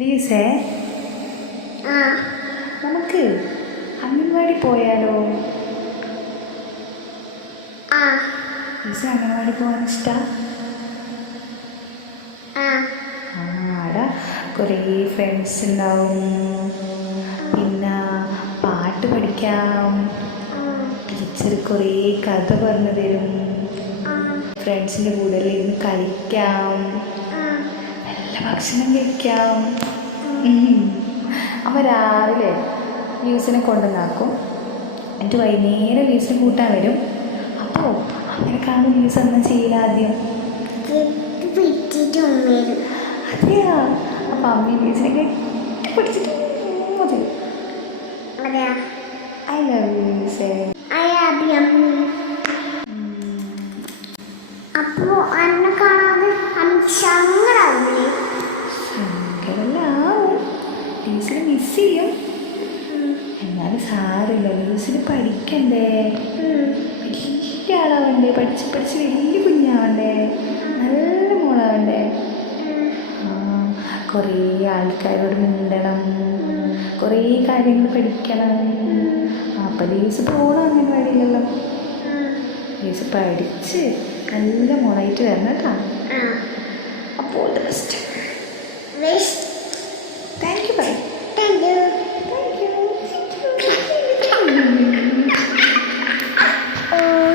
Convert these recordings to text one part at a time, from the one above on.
ലീസേ, നമുക്ക് അംഗൻവാടി പോയാലോ? ലീസ അംഗൻവാടി പോകാൻ ഇഷ്ടമാണ്. ആടെ കുറേ ഫ്രണ്ട്സ് ഉണ്ടാവും, പിന്നെ പാട്ട് പഠിക്കാം, ടീച്ചർ കുറേ കഥ പറഞ്ഞു തരും, ഫ്രണ്ട്സിൻ്റെ കൂടെ ഇരുന്ന് കളിക്കാം, നല്ല ഭക്ഷണം കഴിക്കാം. അപ്പോൾ രാവിലെ ലീവ്സിനെ കൊണ്ടുവന്നാക്കും, എന്നിട്ട് വൈകുന്നേരം ലീവ്സിനെ കൂട്ടാൻ വരും. അപ്പോൾ അങ്ങനെ കാണും ലീവ്സ് ഒന്നും ചെയ്യില്ല ആദ്യം. അതെയാ? അപ്പം അമ്മ ലീവ്സിനെ കെട്ടിപ്പിടിച്ചിട്ട് ഐ ലവ് യു ലീവ്സേ. അപ്പോ എന്നെ കാണാതെ സങ്കടാവില്ലേ? സങ്കടമെല്ലാവും, ലീവ്സിനെ മിസ് ചെയ്യും. എന്നാലും സാറില്ല, ലീവ്സിന് പഠിക്കണ്ടേ, വലിയ ആളാവണ്ടേ, പഠിച്ച് പഠിച്ച് വലിയ കുഞ്ഞാവണ്ടേ, നല്ല മോളാവണ്ടേ. കുറേ ആൾക്കാരോട് മിണ്ടണം, കുറേ കാര്യങ്ങൾ പഠിക്കണം. അപ്പം ലീവ്സ് പോകണം അംഗൻവാടിയിലല്ലോ. ലീവ്സ് പഠിച്ച് നല്ല മോളായിട്ട് വരണം കേട്ടോ. അപ്പോൾ all the best. Thank you പറയും.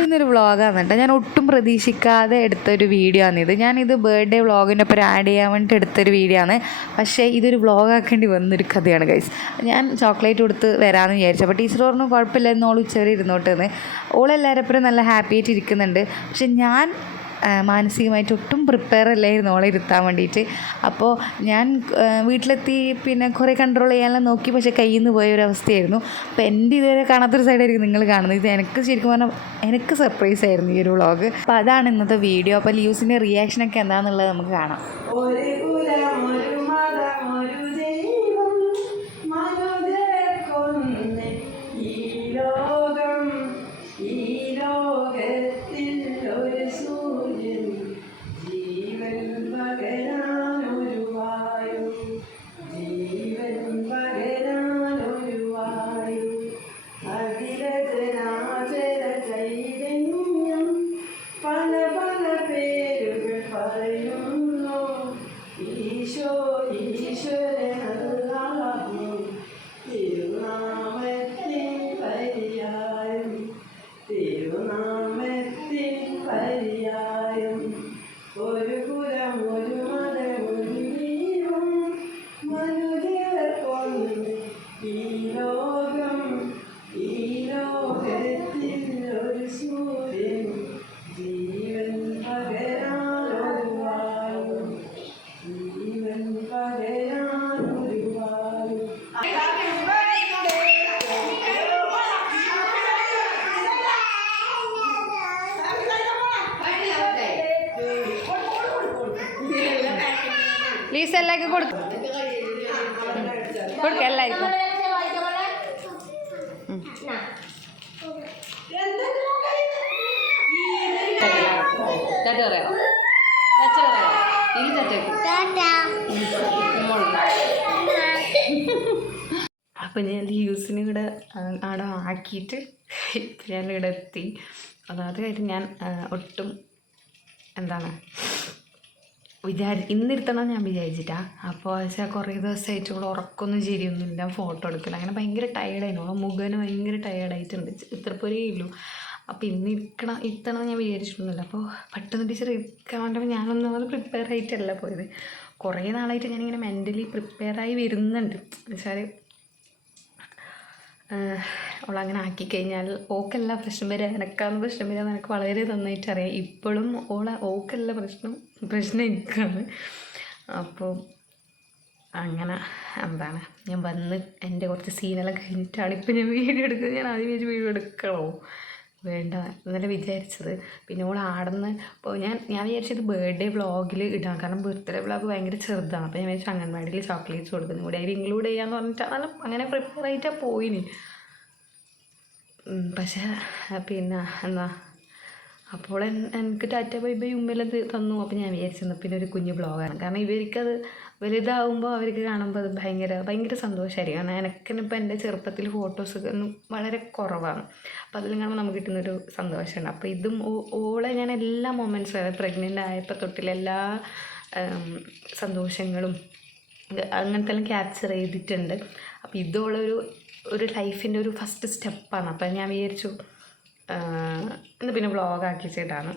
ഇന്നൊരു വ്ളോഗാണ് കേട്ടോ. ഞാൻ ഒട്ടും പ്രതീക്ഷിക്കാതെ എടുത്തൊരു വീഡിയോ ആണിത്. ഞാനിത് ബർത്ത്ഡേ വ്ളോഗിൻ്റെ ഒപ്പം ആഡ് ചെയ്യാൻ വേണ്ടിയിട്ട് എടുത്തൊരു വീഡിയോ ആണ്. പക്ഷേ ഇതൊരു വ്ളോഗാക്കേണ്ടി വന്നൊരു കഥയാണ് ഗൈസ്. ഞാൻ ചോക്ലേറ്റ് കൊടുത്ത് വരാമെന്ന് വിചാരിച്ചു. അപ്പോൾ ടീച്ചർ പറഞ്ഞു കുഴപ്പമില്ലായിരുന്നു, ഓൾ ഉച്ചവരെ ഇരുന്നോട്ടെന്ന്. ഓളെല്ലാവരും നല്ല ഹാപ്പി ആയിട്ട് ഇരിക്കുന്നുണ്ട്. പക്ഷെ ഞാൻ മാനസികമായിട്ട് ഒട്ടും പ്രിപ്പയർ അല്ലായിരുന്നു ഓളെ ഇരുത്താൻ വേണ്ടിയിട്ട്. അപ്പോൾ ഞാൻ വീട്ടിലെത്തി പിന്നെ കുറേ കൺട്രോൾ ചെയ്യാനെല്ലാം നോക്കി, പക്ഷേ കയ്യിൽ നിന്ന് പോയ ഒരു അവസ്ഥയായിരുന്നു. അപ്പോൾ എൻ്റെ ഇതുവരെ കാണാത്തൊരു സൈഡായിരിക്കും നിങ്ങൾ കാണുന്നത്. ഇത് എനിക്ക് ശരിക്കും പറഞ്ഞാൽ എനിക്ക് സർപ്രൈസ് ആയിരുന്നു ഈ ഒരു വ്ളോഗ്. അപ്പോൾ അതാണ് ഇന്നത്തെ വീഡിയോ. അപ്പോൾ ലീവ്സിൻ്റെ റിയാക്ഷനൊക്കെ എന്താണെന്നുള്ളത് നമുക്ക് കാണാം. ലീസ് എല്ലാവർക്കും കൊടുക്കും, എല്ലാവർക്കും. അപ്പം ഞാൻ ലീവ്സിന് ഇവിടെ അവിടെ ആക്കിയിട്ട് ഞാൻ ഇവിടെ എത്തി. അതായത് കാര്യം ഞാൻ ഒട്ടും എന്താണ് ഇന്നിരുത്തണം ഞാൻ വിചാരിച്ചിട്ടാ. അപ്പോൾ വെച്ചാൽ കുറേ ദിവസമായിട്ട് ഇവിടെ ഉറക്കമൊന്നും ശരിയൊന്നുമില്ല, ഫോട്ടോ എടുക്കില്ല, അങ്ങനെ ഭയങ്കര ടയേർഡായിരുന്നു. മുഖേന ഭയങ്കര ടയേർഡായിട്ടുണ്ട്, ഇത്രപ്പോരേ ഉള്ളൂ. അപ്പോൾ ഇരുത്തണം ഞാൻ വിചാരിച്ചിട്ടൊന്നുമില്ല. അപ്പോൾ പെട്ടെന്ന് ടീച്ചർ ഇരിക്കാൻ വേണ്ടപ്പോൾ ഞാനൊന്നും അത് പ്രിപ്പയർ ആയിട്ടല്ല പോയത്. കുറേ നാളായിട്ട് ഞാനിങ്ങനെ മെൻ്റലി പ്രിപ്പയറായി വരുന്നുണ്ട്. എന്നുവെച്ചാൽ അവളങ്ങനെ ആക്കിക്കഴിഞ്ഞാൽ ഓക്കെല്ലാം പ്രശ്നം വരിക, എനക്കാന്ന് പ്രശ്നം വരിക എനിക്ക് വളരെ നന്നായിട്ട് അറിയാം. ഇപ്പോഴും ഓക്കല്ല പ്രശ്നം എനിക്കാണ്. അപ്പോൾ അങ്ങനെ എന്താണ് ഞാൻ വന്ന് എൻ്റെ കുറച്ച് സീനെല്ലാം കഴിഞ്ഞിട്ടാണ് ഇപ്പോൾ ഞാൻ വീഡിയോ എടുക്കുന്നത്. ഞാൻ ആദ്യം വെച്ച് വീഡിയോ എടുക്കണോ വേണ്ട എന്നല്ല വിചാരിച്ചത്. പിന്നെ ഓൾ ആടുന്ന് ഇപ്പോൾ ഞാൻ വിചാരിച്ചത് ബർത്ത്ഡേ വ്ളോഗിൽ ഇടാം, കാരണം ബർത്ത്ഡേ വ്ളോഗ് ഭയങ്കര ചെറുതാണ്. അപ്പോൾ ഞാൻ വിചാരിച്ചു അംഗൻവാടിയിൽ ചോക്ലേറ്റ്സ് കൊടുക്കുന്നു കൂടി അതിൽ ഇൻക്ലൂഡ് ചെയ്യാമെന്ന് പറഞ്ഞിട്ടാണ് അങ്ങനെ പ്രിപ്പയർ ആയിട്ടാണ് പോയിന്. പക്ഷേ പിന്നെ എന്താ അപ്പോൾ എനിക്ക് ടാറ്റ ബൈ ബൈ ഉമ്മലത് തന്നു. അപ്പോൾ ഞാൻ വിചാരിച്ചെന്ന് പിന്നെ ഒരു കുഞ്ഞു ബ്ലോഗാണ്. കാരണം ഇവർക്കത് വലുതാവുമ്പോൾ അവർക്ക് കാണുമ്പോൾ അത് ഭയങ്കര സന്തോഷമായിരിക്കും. കാരണം എനിക്കിപ്പോൾ എൻ്റെ ചെറുപ്പത്തിൽ ഫോട്ടോസ് ഒന്നും വളരെ കുറവാണ്. അപ്പോൾ അതിൽ കാണുമ്പോൾ നമുക്ക് കിട്ടുന്നൊരു സന്തോഷമാണ്. അപ്പോൾ ഇതും ഓളെ ഞാൻ എല്ലാ മൊമെൻറ്റ്സും, അതായത് പ്രഗ്നൻ്റ് ആയപ്പോൾ തൊട്ടുള്ള എല്ലാ സന്തോഷങ്ങളും അങ്ങനത്തെ എല്ലാം ക്യാപ്ചർ ചെയ്തിട്ടുണ്ട്. അപ്പോൾ ഇതോളൊരു ലൈഫിൻ്റെ ഒരു ഫസ്റ്റ് സ്റ്റെപ്പാണ്. അപ്പം ഞാൻ വിചാരിച്ചു ഇന്ന് പിന്നെ വ്ളോഗാക്കി വെച്ചിട്ടാണ്.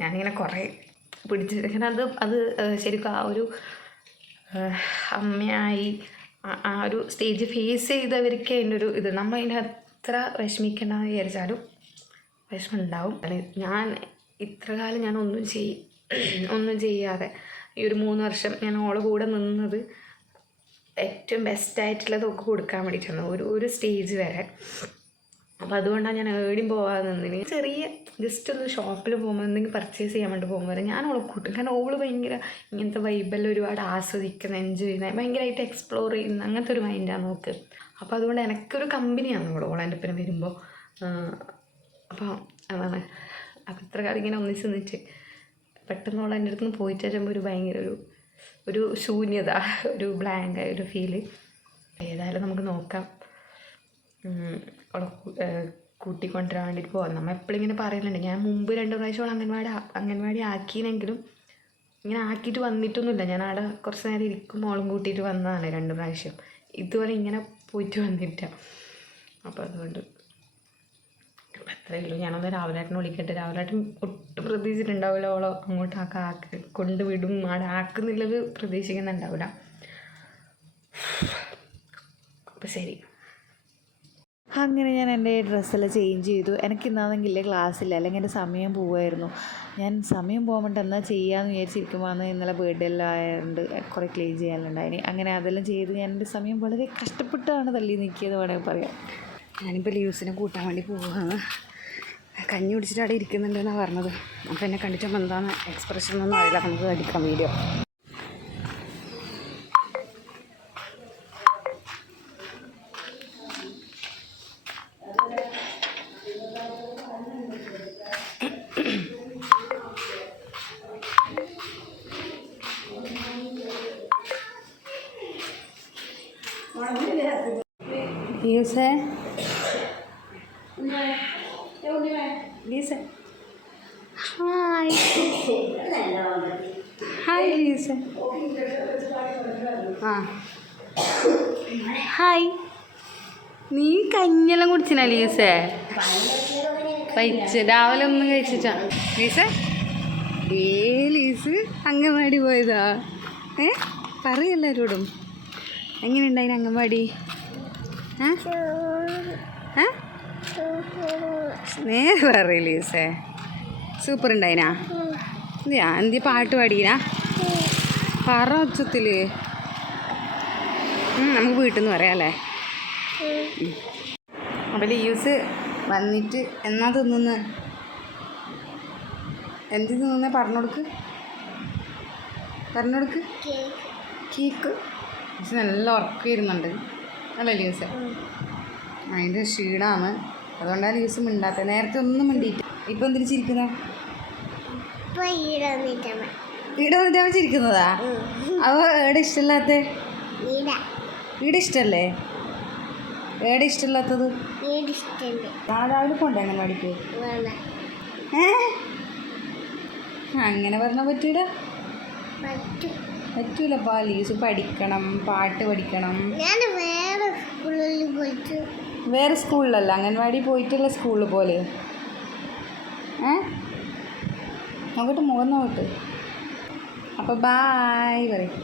ഞാനിങ്ങനെ കുറേ പിടിച്ചിരിക്കണം. അത് ശരിക്കും ആ ഒരു അമ്മയായി ആ ഒരു സ്റ്റേജ് ഫേസ് ചെയ്തവർക്ക് അതിൻ്റെ ഒരു ഇത് നമ്മൾ അതിൻ്റെ അത്ര വിഷമിക്കണമെന്ന് വിചാരിച്ചാലും വിഷമം ഉണ്ടാവും. ഞാൻ ഇത്ര കാലം ഞാൻ ഒന്നും ചെയ്യാതെ ഈ ഒരു 3 വർഷം ഞാൻ ഓളെ കൂടെ നിന്നത് ഏറ്റവും ബെസ്റ്റായിട്ടുള്ളതൊക്കെ കൊടുക്കാൻ വേണ്ടിയിട്ടാണ് ഒരു സ്റ്റേജ് വരെ. അപ്പോൾ അതുകൊണ്ടാണ് ഞാൻ എവിടെയും പോകാതെ നിന്നിന്. ചെറിയ ജസ്റ്റ് ഒന്ന് ഷോപ്പിൽ പോകുമ്പോൾ എന്തെങ്കിലും പർച്ചേസ് ചെയ്യാൻ വേണ്ടി പോകുമ്പോൾ ഞാൻ ഓളെ കൂട്ടും. കാരണം ഓള് ഭയങ്കര ഇങ്ങനത്തെ വൈബെല്ലാം ഒരുപാട് ആസ്വദിക്കുന്ന, എൻജോയ് ചെയ്യുന്ന, ഭയങ്കരമായിട്ട് എക്സ്പ്ലോർ ചെയ്യുന്ന അങ്ങനത്തെ ഒരു മൈൻഡാണ് നോക്ക്. അപ്പോൾ അതുകൊണ്ട് എനിക്കൊരു കമ്പനിയാണ് ഓളെൻ്റെ ഒപ്പം വരുമ്പോൾ. അപ്പോൾ അതാണ്. അപ്പോൾ ഇത്ര കാലം ഇങ്ങനെ ഒന്നിച്ച് നിന്നിട്ട് പെട്ടെന്ന് ഓൾ എൻ്റെ അടുത്ത് നിന്ന് പോയിട്ട് വരുമ്പോൾ ഒരു ഭയങ്കര ഒരു ശൂന്യത, ഒരു ബ്ലാങ്ക് ഒരു ഫീല്. ഏതായാലും നമുക്ക് നോക്കാം. അവളെ കൂട്ടിക്കൊണ്ടുവരാൻ വേണ്ടിയിട്ട് പോകാം. നമ്മൾ എപ്പോഴും ഇങ്ങനെ പറയലുണ്ട്. ഞാൻ മുമ്പ് 2 പ്രാവശ്യം അംഗൻവാടി ആക്കിയെങ്കിലും ഇങ്ങനെ ആക്കിയിട്ട് വന്നിട്ടൊന്നുമില്ല. ഞാൻ അവിടെ കുറച്ച് നേരം ഇരിക്കും മോളും കൂട്ടിയിട്ട് വന്നതാണ് 2 പ്രാവശ്യം. ഇതുപോലെ ഇങ്ങനെ പോയിട്ട് വന്നിട്ടാണ്. അപ്പോൾ അതുകൊണ്ട് അപ്പം അത്രയേ ഉള്ളൂ. ഞാനൊന്ന് രാവിലേട്ടനെ വിളിക്കട്ടെ. രാവിലേട്ടൻ ഒട്ടും പ്രതീക്ഷിച്ചിട്ടുണ്ടാവില്ല ഓളോ അങ്ങോട്ട് കൊണ്ടുവിടും, അവിടെ ആക്കുന്നുള്ളത് പ്രതീക്ഷിക്കുന്നുണ്ടാവില്ല. അപ്പോൾ ശരി. അങ്ങനെ ഞാൻ എൻ്റെ ഡ്രസ്സെല്ലാം ചേഞ്ച് ചെയ്തു. എനിക്കിന്നാണെങ്കിൽ ക്ലാസ്സില്ല, അല്ലെങ്കിൽ എൻ്റെ സമയം പോവുമായിരുന്നു. ഞാൻ സമയം പോകാൻ വേണ്ടി എന്നാൽ ചെയ്യാമെന്ന് വിചാരിച്ചിരിക്കുമ്പോൾ ഇന്നലെ ബർത്ത്ഡേ എല്ലാം ആയതുകൊണ്ട് കുറേ ക്ലീൻ ചെയ്യാനുണ്ടായിന്. അങ്ങനെ അതെല്ലാം ചെയ്ത് ഞാൻ എൻ്റെ സമയം വളരെ കഷ്ടപ്പെട്ടാണ് തള്ളി നീക്കിയത് വേണമെങ്കിൽ പറയാം. ഞാനിപ്പോൾ ലീവ്സിനെ കൂട്ടാൻ വേണ്ടി പോവുകയാണ്. കഞ്ഞി കുടിച്ചിട്ട് അവിടെ ഇരിക്കുന്നുണ്ടെന്നാണ് പറഞ്ഞത്. അപ്പോൾ എന്നെ കണ്ടിട്ടപ്പോൾ എന്താണ് എക്സ്പ്രഷൻ ഒന്നും അറിയില്ല. നമുക്ക് അടിക്കാം വീഡിയോ. ലീസേ ലീസേ ഹായ് ഹായ് ലീസേ. ആ ഹായ്. നീ കഞ്ഞെല്ലാം കുടിച്ചിനാ ലീസേ? കഴിച്ച് രാവിലെ ഒന്നും കഴിച്ചിട്ടാ ലീസേ? ലീസ് അംഗൻവാടി പോയതാ? പറയെല്ലാവരോടും എങ്ങനെയുണ്ടായിന് അംഗൻവാടി? നേരെ പറ ലീസേ. സൂപ്പർ ഉണ്ടായിനാ? എന്തി പാട്ട് പാടീനാ? പറ ഉച്ചത്തിൽ. നമുക്ക് വീട്ടിൽ നിന്ന് പറയാം അല്ലേ? അപ്പോൾ ലീവ്സ് വന്നിട്ട് എന്നാ തിന്നുന്നത്? എന്ത് തിന്നുന്നേ പറഞ്ഞുകൊടുക്ക്. കേക്ക്. ലീസ് നല്ല ഉറക്കം വരുന്നുണ്ട് അല്ലേ ലീവ്സ്? അതിൻ്റെ ക്ഷീണമാണ്, അതുകൊണ്ടാണ് ലീവ്സ് മിണ്ടാത്തത്. നേരത്തെ ഒന്നും മിണ്ടിയിട്ട്. ഇപ്പം എന്തിനു ചിരിക്കുന്നേ? ഈടെ വന്നിട്ട് ചിരിക്കുന്നതാ? അവ ഏടെ ഇഷ്ടമില്ലാത്ത? ഈടെ ഇഷ്ടമല്ലേ? ഏടെ ഇഷ്ടമില്ലാത്തത്? രാവിലെ പോണ്ടേ അംഗൻവാടിക്ക്? അങ്ങനെ പറഞ്ഞാൽ പറ്റൂല. പറ്റൂലപ്പാ. ലീസ് പഠിക്കണം, പാട്ട് പഠിക്കണം. വേറെ സ്കൂളിലല്ല, അംഗൻവാടി പോയിട്ടുള്ള സ്കൂളിൽ പോലെ. നോക്കട്ടെ, മുഖം നോക്കട്ടെ. അപ്പോൾ ബായ് പറയും.